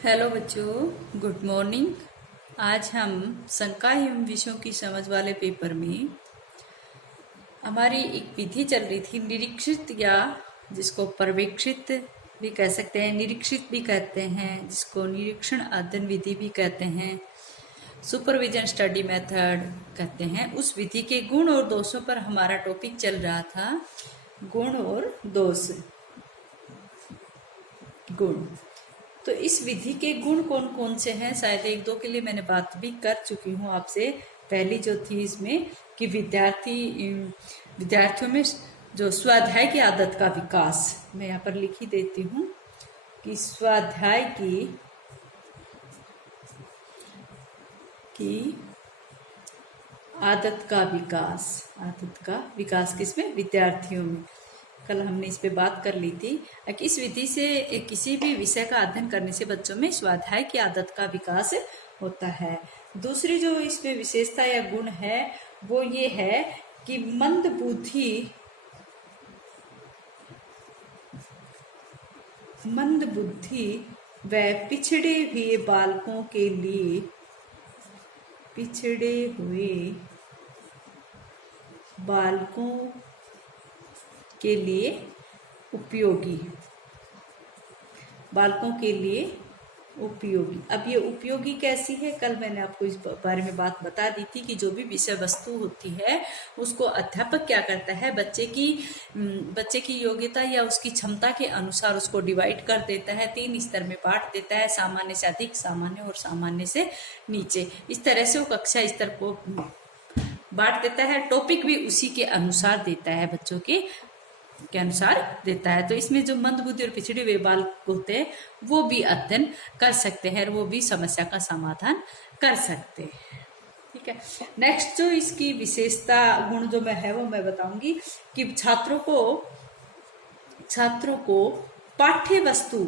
Hello बच्चों, good morning. आज हम संकाय एवं विषयों की समझ वाले पेपर में हमारी एक विधि चल रही थी, निरीक्षित या जिसको पर्यवेक्षित भी कह सकते हैं, निरीक्षित भी कहते हैं, जिसको निरीक्षण अध्ययन विधि भी कहते हैं, सुपरविजन स्टडी मेथड कहते हैं। उस विधि के गुण और दोषों पर हमारा टॉपिक चल रहा था। गुण और दोष। गुण तो इस विधि के गुण कौन कौन से हैं, शायद एक दो के लिए मैंने बात भी कर चुकी हूँ आपसे। पहली जो थी इसमें कि विद्यार्थियों में जो स्वाध्याय की आदत का विकास, मैं यहाँ पर लिख ही देती हूँ कि स्वाध्याय की आदत का विकास किसमें? विद्यार्थियों में। कल हमने इस पे बात कर ली थी कि इस विधि से किसी भी विषय का अध्ययन करने से बच्चों में स्वाध्याय की आदत का विकास होता है। दूसरी जो इसमें विशेषता या गुण है वो ये है कि मंद बुद्धि व पिछड़े हुए बालकों के लिए उपयोगी। अब ये उपयोगी कैसी है? कल मैंने आपको इस बारे में बात बता दी थी कि जो भी विषय वस्तु होती है उसको अध्यापक क्या करता है, बच्चे की योग्यता या उसकी क्षमता के अनुसार उसको डिवाइड कर देता है, 3 स्तर में बांट देता है, सामान्य से अधिक, सामान्य और सामान्य से नीचे। इस तरह से वो कक्षा स्तर को बांट देता है। टॉपिक भी उसी के अनुसार देता है, बच्चों के अनुसार देता है। तो इसमें जो मंदबुद्धि और पिछड़े हुए बालक होते हैं वो भी अध्ययन कर सकते हैं, वो भी समस्या का समाधान कर सकते हैं। ठीक है। नेक्स्ट जो इसकी विशेषता गुण जो मैं है वो मैं बताऊंगी कि छात्रों को पाठ्य वस्तु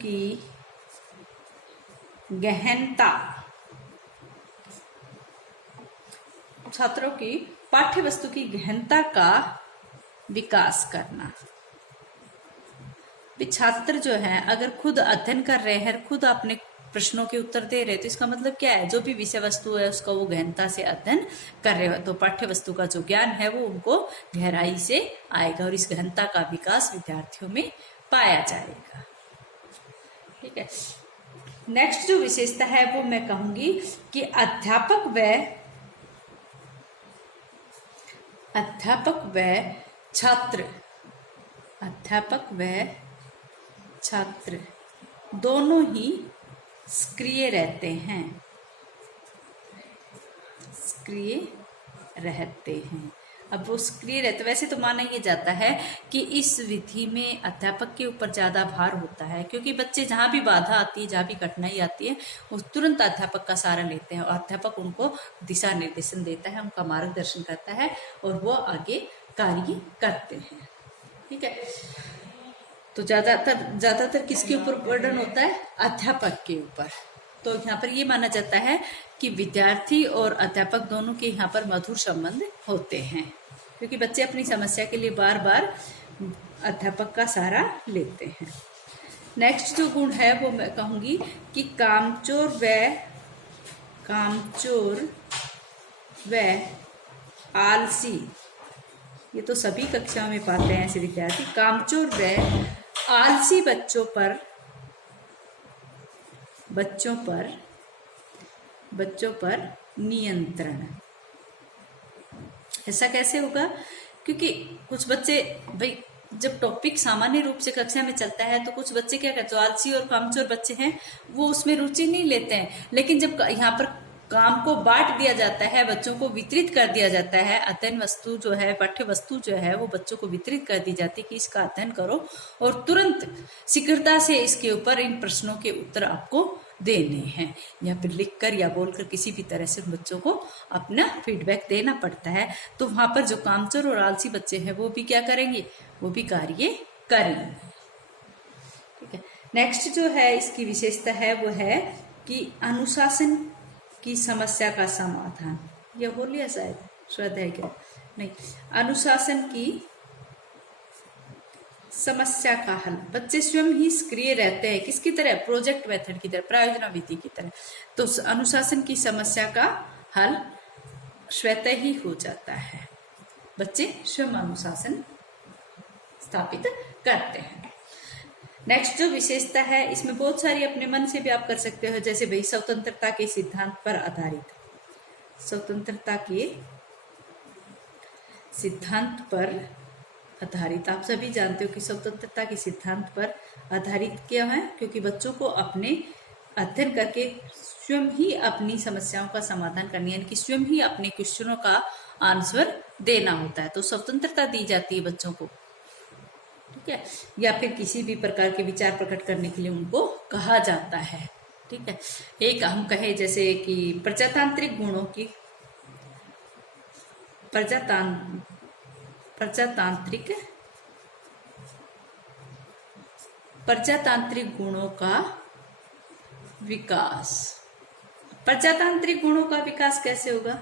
की गहनता, छात्रों की पाठ्य वस्तु की गहनता का विकास करना। छात्र जो है अगर खुद अध्ययन कर रहे हैं, खुद अपने प्रश्नों के उत्तर दे रहे हैं, तो इसका मतलब क्या है? जो भी विषय वस्तु है उसका वो गहनता से अध्ययन कर रहे हो तो पाठ्य वस्तु का जो ज्ञान है वो उनको गहराई से आएगा और इस गहनता का विकास विद्यार्थियों में पाया जाएगा। ठीक है। नेक्स्ट जो विशेषता है वो मैं कहूंगी कि अध्यापक व छात्र दोनों ही सक्रिय रहते हैं। अब वो सक्रिय रहते, वैसे तो माना ये जाता है कि इस विधि में अध्यापक के ऊपर ज्यादा भार होता है, क्योंकि बच्चे जहाँ भी बाधा आती है, जहाँ भी कठिनाई आती है, वो तुरंत अध्यापक का सहारा लेते हैं और अध्यापक उनको दिशा निर्देशन देता है, उनका मार्गदर्शन करता है और वो आगे कार्य करते हैं। ठीक है। तो ज्यादातर किसके ऊपर बर्डन होता है? अध्यापक के ऊपर। तो यहाँ पर ये माना जाता है कि विद्यार्थी और अध्यापक दोनों के यहाँ पर मधुर संबंध होते हैं, क्योंकि बच्चे अपनी समस्या के लिए बार बार अध्यापक का सहारा लेते हैं। नेक्स्ट जो गुण है वो मैं कहूंगी कि कामचोर व आलसी, ये तो सभी कक्षाओं में पाते हैं ऐसे विद्यार्थी। कामचोर व आलसी बच्चों पर नियंत्रण। ऐसा कैसे होगा? क्योंकि कुछ बच्चे, भाई जब टॉपिक सामान्य रूप से कक्षा में चलता है तो कुछ बच्चे क्या करते हैं, जो आलसी और कामचोर बच्चे हैं वो उसमें रुचि नहीं लेते हैं, लेकिन जब यहाँ पर काम को बांट दिया जाता है, बच्चों को वितरित कर दिया जाता है, अध्ययन वस्तु जो है, पाठ्य वस्तु जो है वो बच्चों को वितरित कर दी जाती है कि इसका अध्ययन करो और तुरंत शीघ्रता से इसके ऊपर इन प्रश्नों के उत्तर आपको देने हैं, या फिर लिखकर या बोलकर किसी भी तरह से बच्चों को अपना फीडबैक देना पड़ता है। तो वहां पर जो कामचोर और आलसी बच्चे हैं वो भी क्या करेंगे? वो भी कार्य करेंगे। ठीक है। नेक्स्ट जो है इसकी विशेषता है वो है कि अनुशासन की समस्या का समाधान। यह हो लिया शायद स्वाध्याय क्या नहीं, अनुशासन की समस्या का हल, बच्चे स्वयं ही सक्रिय रहते हैं किसकी तरह, प्रोजेक्ट मेथड की तरह, प्रायोजना विधि की तरह। तो अनुशासन की समस्या का हल स्वतः ही हो जाता है, बच्चे स्वयं अनुशासन स्थापित करते हैं। नेक्स्ट जो विशेषता है, इसमें बहुत सारी अपने मन से भी आप कर सकते हो, जैसे भाई स्वतंत्रता के सिद्धांत पर आधारित, स्वतंत्रता के सिद्धांत पर आधारित। आप सभी जानते हो कि स्वतंत्रता के सिद्धांत पर आधारित क्या है, क्योंकि बच्चों को अपने अध्ययन करके स्वयं ही अपनी समस्याओं का समाधान करनी है, यानी कि स्वयं ही अपने क्वेश्चनों का आंसर देना होता है। तो स्वतंत्रता दी जाती है बच्चों को, ठीक है, या फिर किसी भी प्रकार के विचार प्रकट करने के लिए उनको कहा जाता है, ठीक है। एक हम कहे जैसे कि प्रजातांत्रिक गुणों की, प्रजातांत्रिक गुणों का विकास। प्रजातांत्रिक गुणों का विकास कैसे होगा,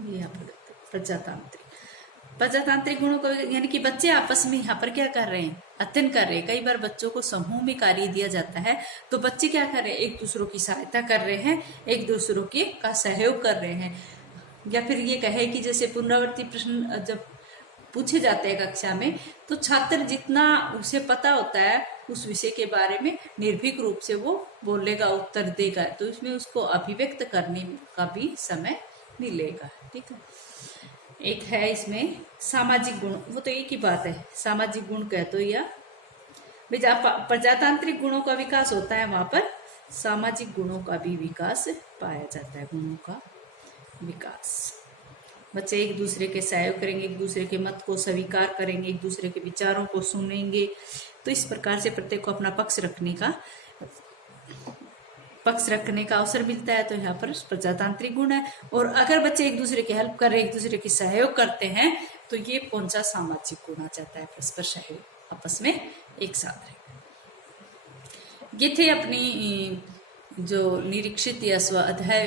यहाँ पर प्रजातांत्रिक गुणों का, यानी कि बच्चे आपस में यहाँ पर क्या कर रहे हैं, अध्ययन कर रहे हैं। कई बार बच्चों को समूह में कार्य दिया जाता है, तो बच्चे क्या कर रहे हैं, एक दूसरों की सहायता कर रहे हैं, एक दूसरों के का सहयोग कर रहे हैं। या फिर ये कहे कि जैसे पुनरावृत्ति प्रश्न जब पूछे जाते हैं कक्षा में, तो छात्र जितना उसे पता होता है उस विषय के बारे में निर्भीक रूप से वो बोलेगा, उत्तर देगा, तो इसमें उसको अभिव्यक्त करने का भी समय मिलेगा, ठीक है। एक है इसमें सामाजिक गुण, वो तो एक ही बात है, सामाजिक गुण कह तो, या भाई जहाँ प्रजातांत्रिक गुणों का विकास होता है वहां पर सामाजिक गुणों का भी विकास पाया जाता है, गुणों का विकास। बच्चे एक दूसरे के सहयोग करेंगे, एक दूसरे के मत को स्वीकार करेंगे, एक दूसरे के विचारों को सुनेंगे, तो इस प्रकार से प्रत्येक को अपना पक्ष रखने का अवसर मिलता है। तो यहाँ पर प्रजातांत्रिक गुण है। और अगर बच्चे एक दूसरे की हेल्प कर रहे हैं, एक दूसरे की सहयोग करते हैं, तो ये कौन सा सामाजिक गुण आ जाता है, परस्पर सहयोग, आपस में एक साथ रहे। ये थे अपनी जो निरीक्षित या स्वाध्याय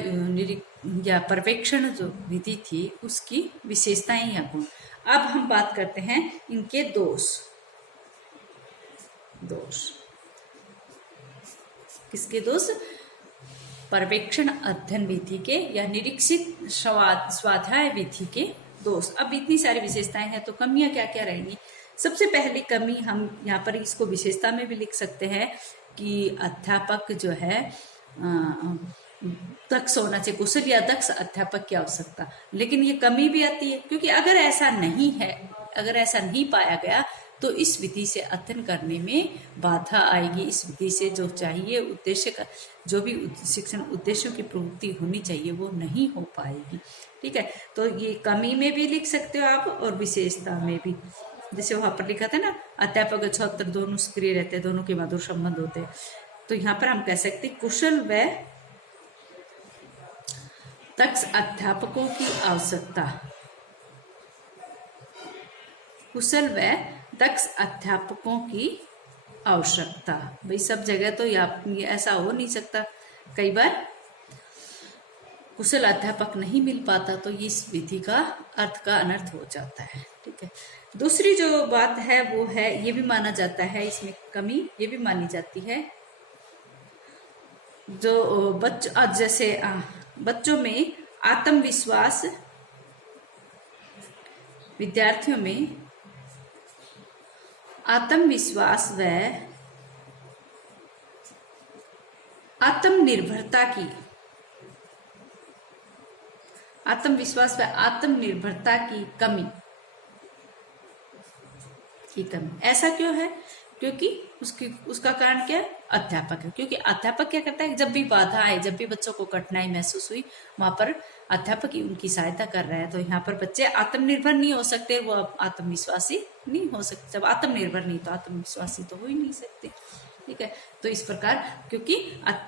या पर्यवेक्षण जो विधि थी उसकी विशेषताएं या गुण। अब हम बात करते हैं इनके दोष। किसके दोष, पर्यवेक्षण अध्ययन विधि के या निरीक्षित स्वाध्याय विधि के दोष। अब इतनी सारी विशेषताएं हैं, तो कमियां क्या क्या रहेंगी। सबसे पहली कमी, हम यहाँ पर इसको विशेषता में भी लिख सकते हैं कि अध्यापक जो है दक्ष होना चाहिए, कुशल या दक्ष अध्यापक की आवश्यकता। लेकिन ये कमी भी आती है, क्योंकि अगर ऐसा नहीं है, अगर ऐसा नहीं पाया गया, तो इस विधि से अध्ययन करने में बाधा आएगी। इस विधि से जो चाहिए उद्देश्य का, जो भी शिक्षण उद्देश्यों की प्रवृत्ति होनी चाहिए, वो नहीं हो पाएगी, ठीक है। तो ये कमी में भी लिख सकते हो आप, और विशेषता में भी। जैसे वहां पर लिखा था ना, अध्यापक और छात्र दोनों सक्रिय रहते हैं, दोनों के मधुर संबंध होते हैं। तो यहाँ पर हम कह सकते हैं कुशल व दक्ष अध्यापकों की आवश्यकता। कुशल व दक्ष अध्यापकों की आवश्यकता। भाई सब जगह तो ये ऐसा हो नहीं सकता, कई बार कुशल अध्यापक नहीं मिल पाता, तो इस विधि का अर्थ का अनर्थ हो जाता है, ठीक है। दूसरी जो बात है वो है, ये भी माना जाता है, इसमें कमी ये भी मानी जाती है, जो जैसे बच्चों में आत्मविश्वास, विद्यार्थियों में आत्मविश्वास व आत्मनिर्भरता की कमी। ऐसा क्यों है, क्योंकि उसका कारण क्या है, अध्यापक है। क्योंकि अध्यापक क्या करता है, जब भी बाधा आए, जब भी बच्चों को कठिनाई महसूस हुई, वहां पर अध्यापक ही उनकी सहायता कर रहा है। तो यहाँ पर बच्चे आत्मनिर्भर नहीं हो सकते, वो आत्मविश्वासी नहीं हो सकते। जब आत्मनिर्भर नहीं, तो आत्मविश्वासी तो हो ही नहीं सकते, ठीक है। तो इस प्रकार, क्योंकि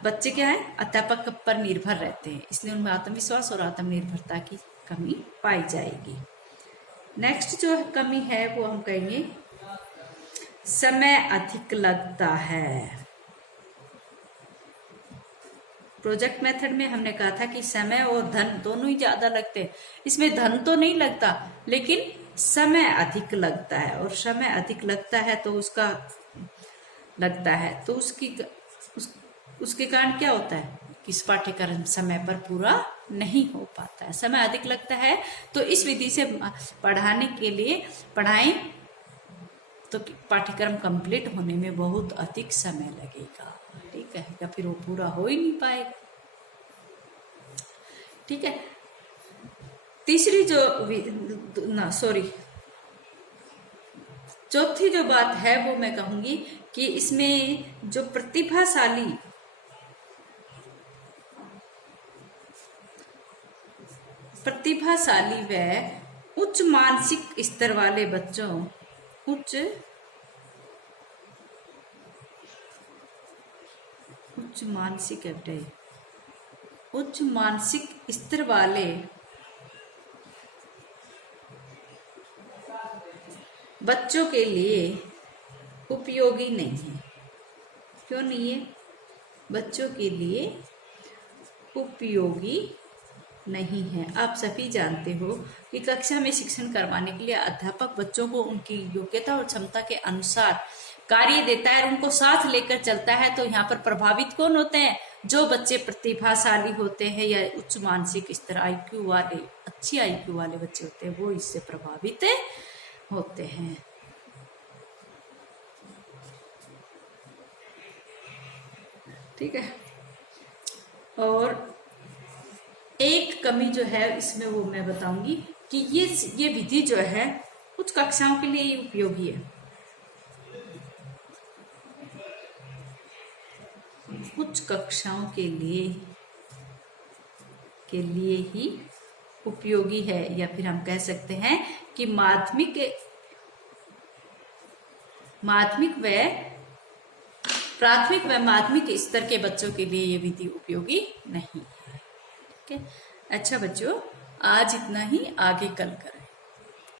बच्चे क्या है, अध्यापक पर निर्भर रहते हैं, इसलिए उनमें आत्मविश्वास और आत्मनिर्भरता की कमी पाई जाएगी। नेक्स्ट जो कमी है वो हम कहेंगे समय अधिक लगता है। प्रोजेक्ट मेथड में हमने कहा था कि समय और धन दोनों ही ज्यादा लगते हैं। इसमें धन तो नहीं लगता, लेकिन समय अधिक लगता है, और समय अधिक लगता है तो उसका लगता है तो उसके कारण क्या होता है कि इस पाठ्यक्रम समय पर पूरा नहीं हो पाता है, समय अधिक लगता है। तो इस विधि से पढ़ाने के लिए पढ़ाएं तो पाठ्यक्रम कंप्लीट होने में बहुत अधिक समय लगेगा, ठीक है, या फिर वो पूरा हो ही नहीं पाएगा, ठीक है। तीसरी जो चौथी जो बात है वो मैं कहूंगी कि इसमें जो प्रतिभाशाली व उच्च मानसिक स्तर वाले बच्चों उच्च मानसिक स्तर वाले बच्चों के लिए उपयोगी नहीं है। क्यों नहीं है? बच्चों के लिए उपयोगी नहीं है। आप सभी जानते हो कि कक्षा में शिक्षण करवाने के लिए अध्यापक बच्चों को उनकी योग्यता और क्षमता के अनुसार कार्य देता है और उनको साथ लेकर चलता है। तो यहाँ पर प्रभावित कौन होते हैं? जो बच्चे प्रतिभाशाली होते हैं या उच्च मानसिक स्तर आईक्यू वाले, अच्छी आईक्यू वाले बच्चे होते हैं, वो इससे प्रभावित होते हैं। ठीक है। और एक कमी जो है इसमें वो मैं बताऊंगी कि ये विधि जो है कुछ कक्षाओं के लिए ही उपयोगी है, कुछ कक्षाओं के लिए ही उपयोगी है, या फिर हम कह सकते हैं कि प्राथमिक व माध्यमिक स्तर के बच्चों के लिए ये विधि उपयोगी नहीं है। ठीक है। अच्छा बच्चों, आज इतना ही, आगे कल करें।